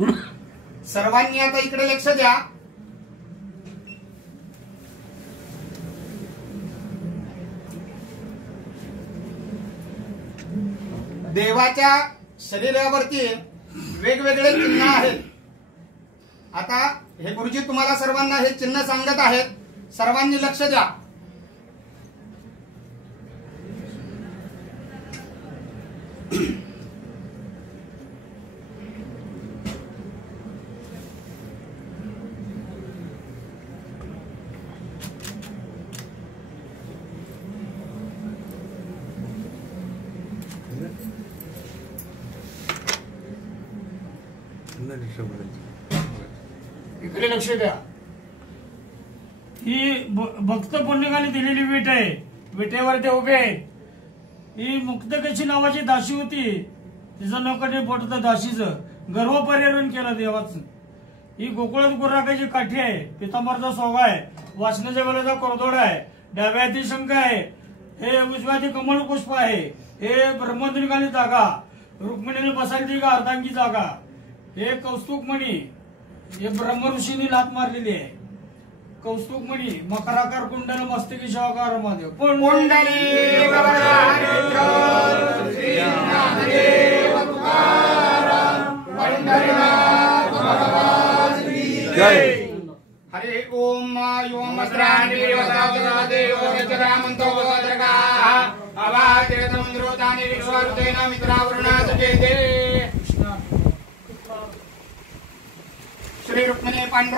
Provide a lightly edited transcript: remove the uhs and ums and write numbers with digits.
सर्वांनी आता इकडे लक्ष द्या। देवाच्या शरीरावरती वेगवेगळे चिन्ह आहेत। आता हे गुरुजी तुम्हाला सर्वांना हे चिन्ह सांगत आहेत, सर्वांनी लक्ष द्या। इकडे लक्ष द्या। ही भक्त पुण्यकाने दिलेली विट आहे, विटेवर ते उभे आहेत। ही मुक्तकेशी नावाची दासी होती, तिचं नौकरी पोट होतं दासीचं, गर्व परिहरण केलं देवाचं। ही गोकुळात गुराकाची काठी आहे, पितांबरचा सोगा आहे, वासनाच्या वेळेचा कोरदोड आहे, डाव्या हाती शंख आहे, हे उजव्या हाती कमळ पुष्प आहे, हे ब्रह्मद्विकाली जागा, रुक्मिणीने बसायची का अर्धांगी जागा, हे कौस्तुभमणी, हे ब्रह्म ऋषीने लात मारलेली आहे। कौस्तुभमणी मकराकार कुंडल मस्तकी शिवाकार महादेव कुंडली हरे ओम ओम श्री रुक्मिणी पांडुरंग